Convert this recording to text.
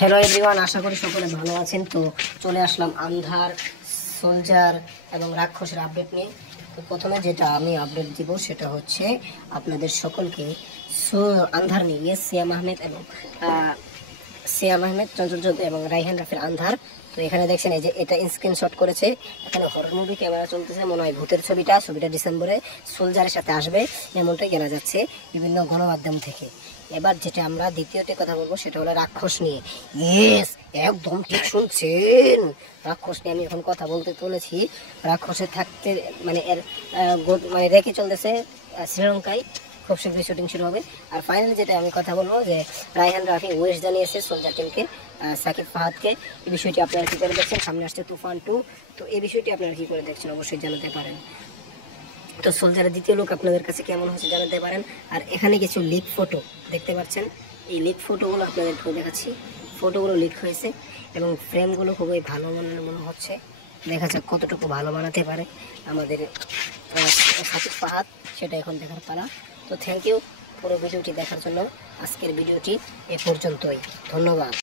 Hello everyone, আশা করি সকলে ভালো আছেন। তো চলে আসলাম আন্ধার, সোলজার এবং রাক্ষসের আপডেট নিয়ে। তো প্রথমে যেটা আমি আপডেট দিব সেটা হচ্ছে আপনাদের সকলকে আন্ধার নিয়ে সিয়াম আহমেদ, চঞ্চল চৌধুরী এবং রাইহান রাফির আন্ধার। তো এখানে দেখছেন এই যে এটা স্ক্রিনশট করেছে, এখানে হরর মুভি ক্যামেরা চলতেছে, মনে হয় ভূতের ছবিটা ডিসেম্বরে সোলজারের সাথে আসবে এমনটাই জানা যাচ্ছে বিভিন্ন গণমাধ্যম থেকে। এবার যেটা আমরা দ্বিতীয়তে কথা বলবো সেটা হলো রাক্ষস নিয়ে। ইয়েস, একদম ঠিক শুনছেন, রাক্ষস নিয়ে আমি এখন কথা বলতে চলেছি। রাক্ষসে থাকতে মানে এর মানে রেখে চলতেছে শ্রীলঙ্কায়, খুব শীঘ্রই শুটিং শুরু হবে। আর ফাইনালি যেটা আমি কথা বলবো যে রায়হান রাফি ওয়েস জানিয়েছে সোলজার টিমকে, সাকিব ফাহাদকে। এই বিষয়টি আপনারা কী করে দেখছেন? সামনে আসছে তুফান 2, তো এই বিষয়টি আপনারা কী করে দেখছেন অবশ্যই জানাতে পারেন। তো সোলজারের দ্বিতীয় লুক আপনাদের কাছে কেমন হচ্ছে জানাতে পারেন। আর এখানে কিছু লিক ফটো দেখতে পাচ্ছেন, এই লিক ফটোগুলো আপনাদেরকে দেখাচ্ছি। ফটোগুলো লিক হয়েছে এবং ফ্রেমগুলো খুবই ভালো মানের মনে হচ্ছে। দেখা যাক কতটুকু ভালো বানাতে পারে আমাদের সাকিব ফাহাদ, সেটা এখন দেখার পালা। তো থ্যাংক ইউ পুরো ভিডিওটি দেখার জন্য। আজকের ভিডিওটি এ পর্যন্তই, ধন্যবাদ।